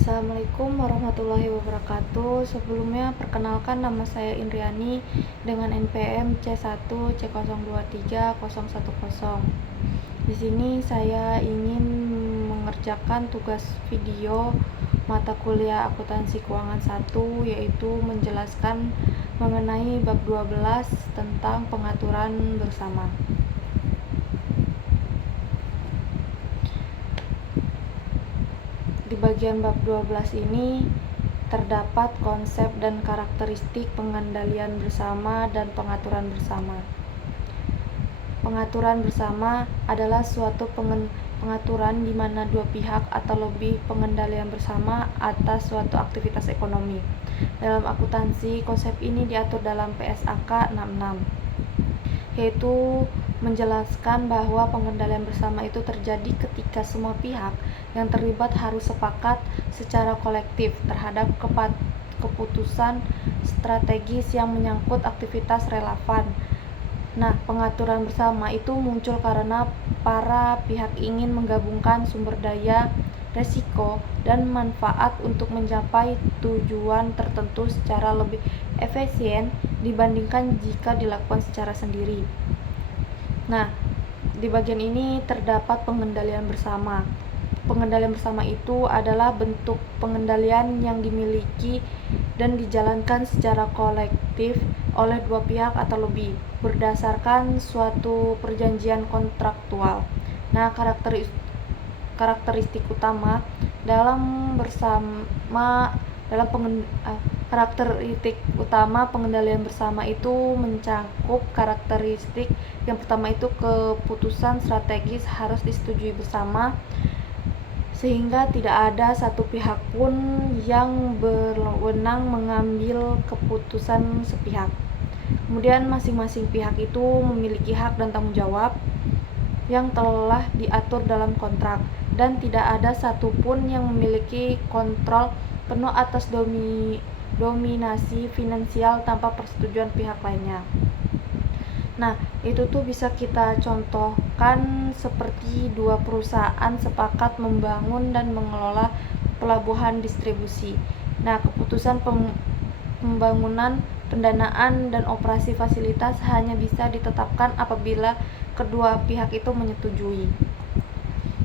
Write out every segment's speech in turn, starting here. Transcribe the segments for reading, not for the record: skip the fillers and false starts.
Assalamualaikum warahmatullahi wabarakatuh. Sebelumnya perkenalkan, nama saya Indriani dengan NPM C1C0230010. Di sini saya ingin mengerjakan tugas video mata kuliah akuntansi keuangan 1, yaitu menjelaskan mengenai bab 12 tentang pengaturan bersama. Di bagian bab 12 ini terdapat konsep dan karakteristik pengendalian bersama dan pengaturan bersama. Pengaturan bersama adalah suatu pengaturan di mana dua pihak atau lebih pengendalian bersama atas suatu aktivitas ekonomi. Dalam akuntansi, konsep ini diatur dalam PSAK 66, yaitu menjelaskan bahwa pengendalian bersama itu terjadi ketika semua pihak yang terlibat harus sepakat secara kolektif terhadap keputusan strategis yang menyangkut aktivitas relevan. Nah, pengaturan bersama itu muncul karena para pihak ingin menggabungkan sumber daya, resiko, dan manfaat untuk mencapai tujuan tertentu secara lebih efisien dibandingkan jika dilakukan secara sendiri. Nah, di bagian ini terdapat pengendalian bersama. Pengendalian bersama itu adalah bentuk pengendalian yang dimiliki dan dijalankan secara kolektif oleh dua pihak atau lebih berdasarkan suatu perjanjian kontraktual. Nah, karakteristik utama karakteristik utama pengendalian bersama itu mencakup karakteristik yang pertama itu keputusan strategis harus disetujui bersama, sehingga tidak ada satu pihak pun yang berwenang mengambil keputusan sepihak. Kemudian masing-masing pihak itu memiliki hak dan tanggung jawab yang telah diatur dalam kontrak, dan tidak ada satupun yang memiliki kontrol penuh atas dominasi finansial tanpa persetujuan pihak lainnya. Nah, itu tuh bisa kita contohkan seperti dua perusahaan sepakat membangun dan mengelola pelabuhan distribusi. Nah, keputusan pembangunan, pendanaan, dan operasi fasilitas hanya bisa ditetapkan apabila kedua pihak itu menyetujui.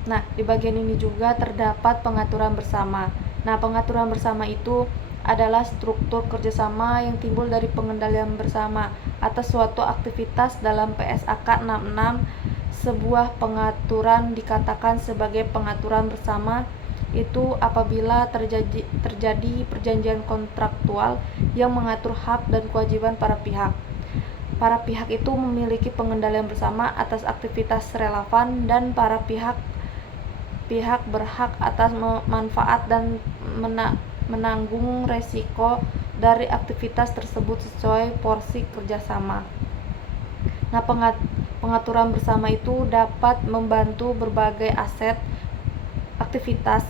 Nah, di bagian ini juga terdapat pengaturan bersama. Nah, pengaturan bersama itu adalah struktur kerjasama yang timbul dari pengendalian bersama atas suatu aktivitas dalam PSAK 66. Sebuah pengaturan dikatakan sebagai pengaturan bersama itu apabila terjadi perjanjian kontraktual yang mengatur hak dan kewajiban para pihak. Para pihak itu memiliki pengendalian bersama atas aktivitas relevan, dan para pihak berhak atas manfaat dan menanggung resiko dari aktivitas tersebut sesuai porsi kerjasama. Nah, pengaturan bersama itu dapat membantu berbagai aset, aktivitas,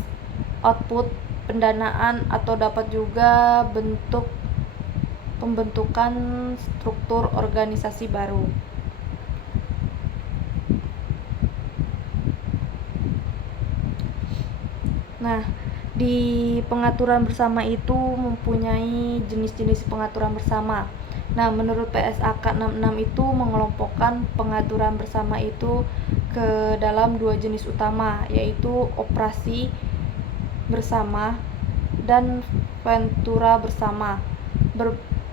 output, pendanaan, atau dapat juga bentuk pembentukan struktur organisasi baru. Nah, di pengaturan bersama itu mempunyai jenis-jenis pengaturan bersama. Nah, menurut PSAK 66 itu mengelompokkan pengaturan bersama itu ke dalam dua jenis utama, yaitu operasi bersama dan ventura bersama.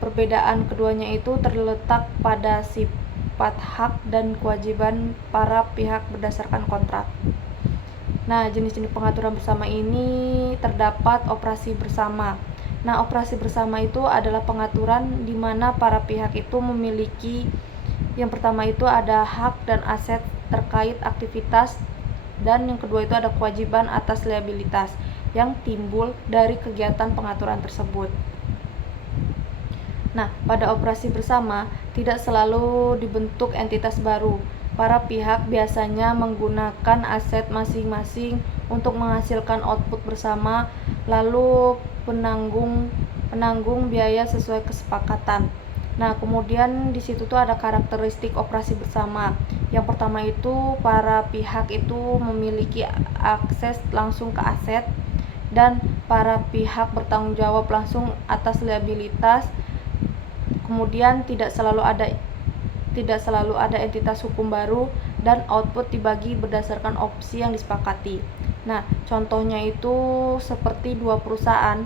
Perbedaan keduanya itu terletak pada sifat hak dan kewajiban para pihak berdasarkan kontrak. Nah, jenis-jenis pengaturan bersama ini terdapat operasi bersama. Nah, operasi bersama itu adalah pengaturan di mana para pihak itu memiliki, yang pertama itu ada hak dan aset terkait aktivitas, dan yang kedua itu ada kewajiban atas liabilitas yang timbul dari kegiatan pengaturan tersebut. Nah, pada operasi bersama tidak selalu dibentuk entitas baru. Para pihak biasanya menggunakan aset masing-masing untuk menghasilkan output bersama, lalu penanggung biaya sesuai kesepakatan. Nah, kemudian di situ tuh ada karakteristik operasi bersama. Yang pertama itu para pihak itu memiliki akses langsung ke aset. dan para pihak bertanggung jawab langsung atas liabilitas. Kemudian tidak selalu ada entitas hukum baru, dan output dibagi berdasarkan opsi yang disepakati. Nah, contohnya itu seperti dua perusahaan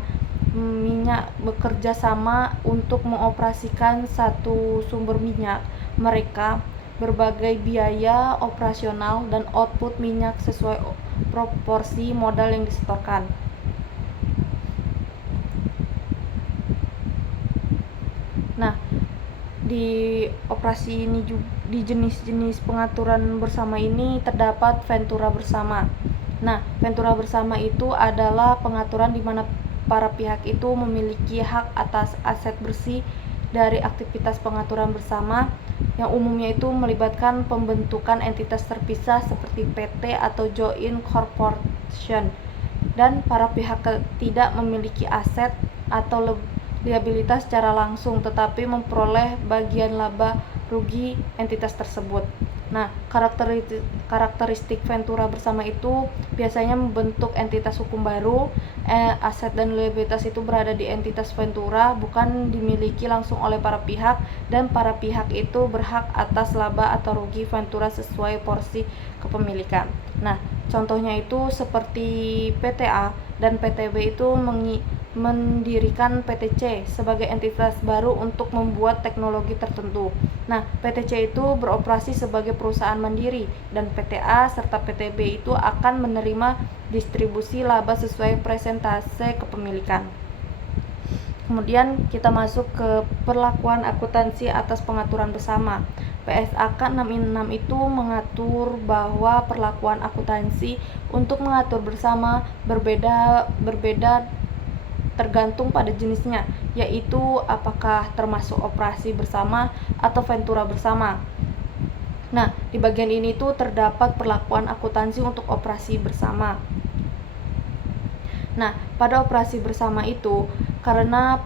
minyak bekerja sama untuk mengoperasikan satu sumber minyak. Mereka berbagai biaya operasional dan output minyak sesuai proporsi modal yang disetorkan. Nah, di operasi ini juga, di jenis-jenis pengaturan bersama ini terdapat ventura bersama. Nah, ventura bersama itu adalah pengaturan di mana para pihak itu memiliki hak atas aset bersih dari aktivitas pengaturan bersama yang umumnya itu melibatkan pembentukan entitas terpisah seperti PT atau joint corporation, dan para pihak tidak memiliki aset atau liabilitas secara langsung tetapi memperoleh bagian laba rugi entitas tersebut. Nah, karakteristik ventura bersama itu biasanya membentuk entitas hukum baru. Aset dan liabilitas itu berada di entitas ventura, bukan dimiliki langsung oleh para pihak, dan para pihak itu berhak atas laba atau rugi ventura sesuai porsi kepemilikan. Nah, contohnya itu seperti PTA dan PTB itu mendirikan PTC sebagai entitas baru untuk membuat teknologi tertentu. Nah, PTC itu beroperasi sebagai perusahaan mandiri, dan PTA serta PTB itu akan menerima distribusi laba sesuai persentase kepemilikan. Kemudian kita masuk ke perlakuan akuntansi atas pengaturan bersama. PSAK 66 itu mengatur bahwa perlakuan akuntansi untuk mengatur bersama berbeda tergantung pada jenisnya, yaitu apakah termasuk operasi bersama atau ventura bersama. Nah, di bagian ini tuh terdapat perlakuan akuntansi untuk operasi bersama. Nah, pada operasi bersama itu karena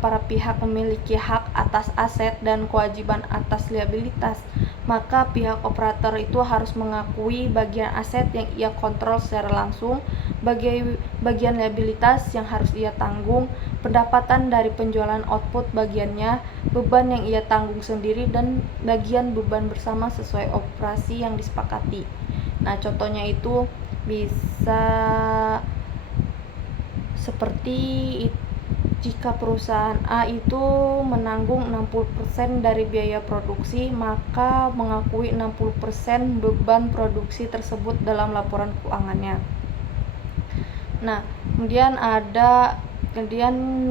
para pihak memiliki hak atas aset dan kewajiban atas liabilitas, maka pihak operator itu harus mengakui bagian aset yang ia kontrol secara langsung, bagian liabilitas yang harus ia tanggung, pendapatan dari penjualan output bagiannya, beban yang ia tanggung sendiri, dan bagian beban bersama sesuai operasi yang disepakati. Nah, contohnya itu bisa seperti jika perusahaan A itu menanggung 60% dari biaya produksi, maka mengakui 60% beban produksi tersebut dalam laporan keuangannya. Nah, kemudian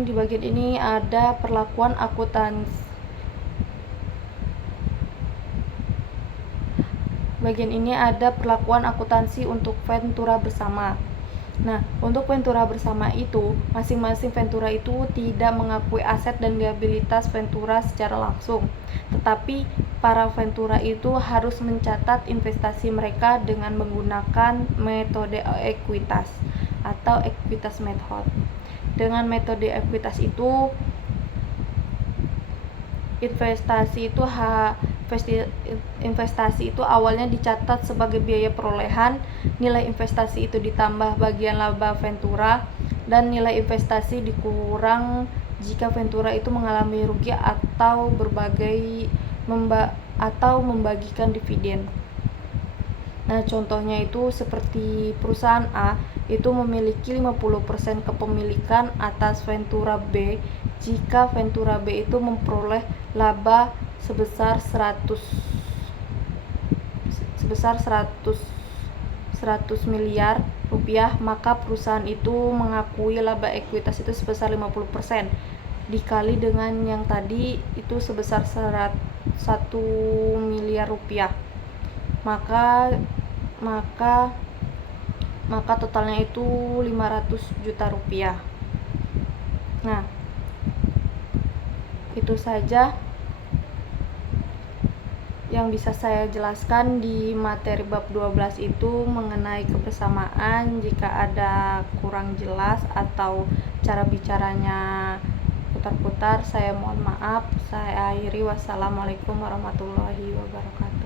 di bagian ini ada perlakuan akuntansi. Bagian ini ada perlakuan akuntansi untuk ventura bersama. Nah, untuk ventura bersama itu, masing-masing ventura itu tidak mengakui aset dan liabilitas ventura secara langsung, tetapi para ventura itu harus mencatat investasi mereka dengan menggunakan metode ekuitas atau equitas method. Dengan metode ekuitas itu, investasi itu awalnya dicatat sebagai biaya perolehan, nilai investasi itu ditambah bagian laba ventura, dan nilai investasi dikurang jika ventura itu mengalami rugi atau membagikan dividen. Nah, contohnya itu seperti perusahaan A itu memiliki 50% kepemilikan atas ventura B jika ventura B itu memperoleh laba sebesar 100 miliar rupiah, maka perusahaan itu mengakui laba ekuitas itu sebesar 50% dikali dengan yang tadi itu sebesar 1 miliar rupiah, maka totalnya itu 500 juta rupiah. Nah, itu saja yang bisa saya jelaskan di materi bab 12 itu mengenai kebersamaan. Jika ada kurang jelas atau cara bicaranya putar-putar, saya mohon maaf. Saya akhiri. Wassalamualaikum warahmatullahi wabarakatuh.